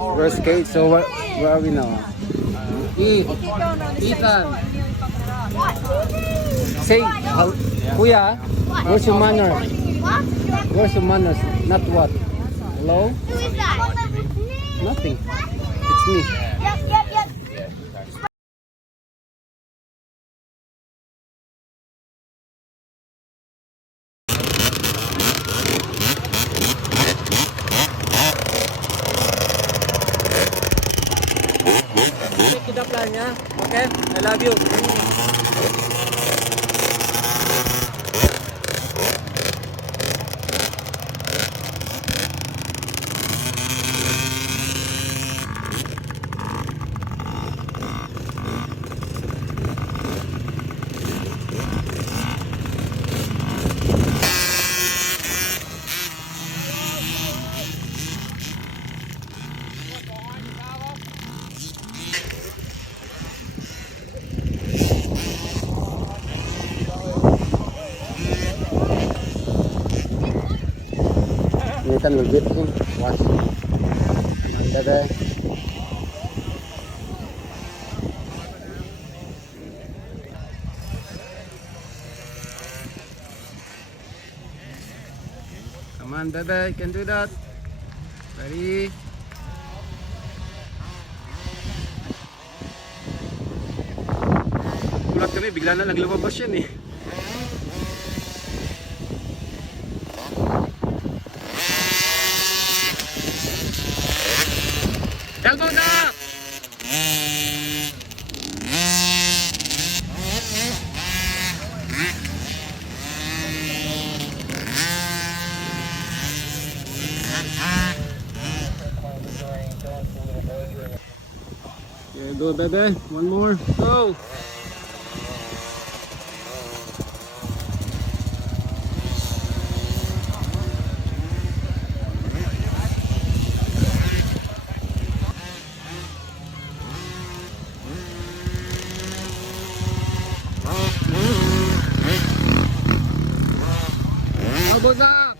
We're skate, so where are we now? Ethan. Say, Kuya, where's your manner? Where's your manners? Not what? Hello? Who is that? Nothing. It's me. Yep. Check the plan niya. Okay? I love you. Nathan will get him. Watch. Manda deh. Come on, Bebe, you can do that. Ready? Gulat kami, bigla na naglabas yan eh. Elbows up! Okay, go, Bebe. One more. Go! Elbows up!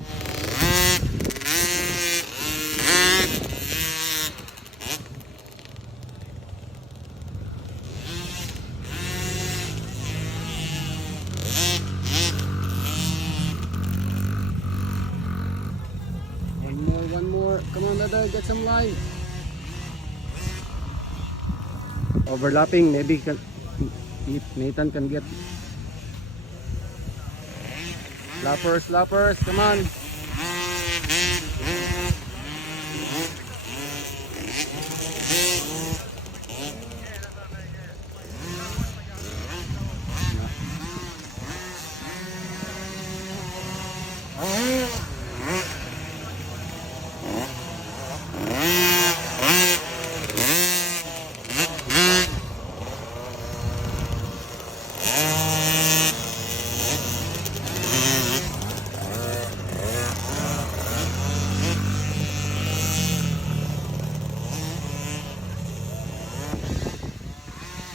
One more. Come on, Dada, get some light. Overlapping, maybe Nathan can get. Slappers, come on.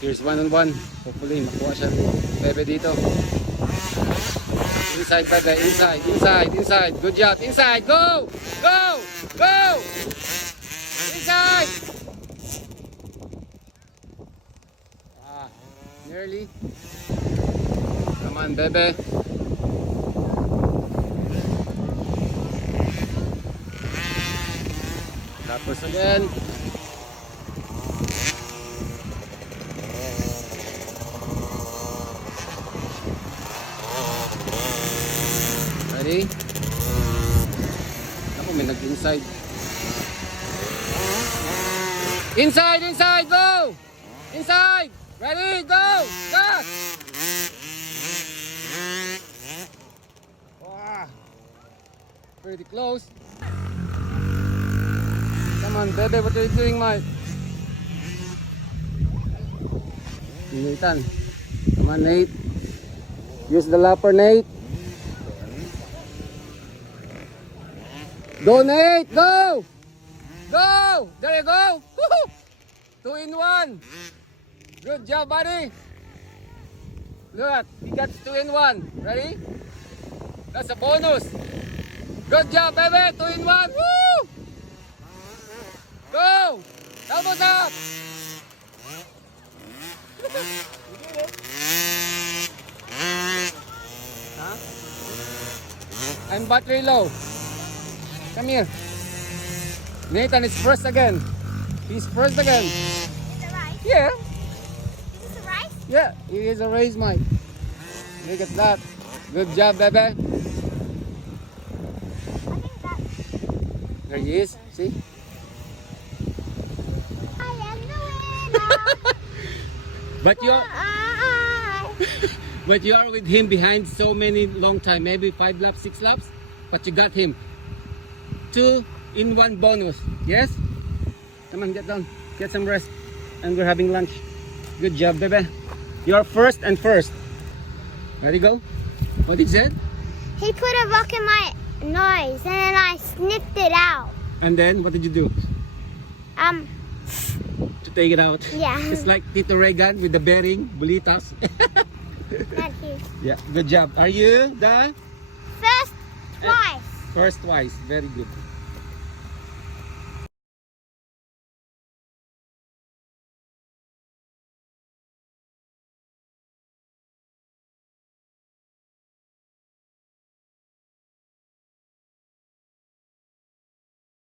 Here's one-on-one. Hopefully, makuha siya ni Bebe dito. Inside, Bebe. Inside. Good job. Inside. Go! Inside! Nearly. Come on, Bebe. Tapos again. Ready? Ako, may nag-inside. Inside! Go! Inside! Ready? Go! Gas! Wow. Pretty close. Come on, Bebe, what are you doing, Mike? Nathan. Come on, Nate. Use the lapper, Nate. Go, Nate! Go! There you go! Woohoo! 2 in 1. Good job, buddy. Look at, he got 2 in 1. Ready? That's a bonus. Good job, baby. 2 in 1. Woo! Go! Elbows up. Huh? And battery low. Come here. Nathan is first again. He's first again. Is it rice? Yeah. Is this a rice? Yeah, it is a raise mic. Look at that. Good job, baby. I think that's... There he is. See? I am the winner. But you are with him behind so many long time, maybe 5 laps, 6 laps. But you got him. 2-in-1 bonus. Yes? Come on, get down. Get some rest. And we're having lunch. Good job, baby. You're first and first. Ready, go? What did you say? He put a rock in my nose and then I sniffed it out. And then, what did you do? To take it out. Yeah. It's like Tito Reagan with the bearing, bulitas. Not here. Yeah, good job. Are you the First twice. first twice? Very good.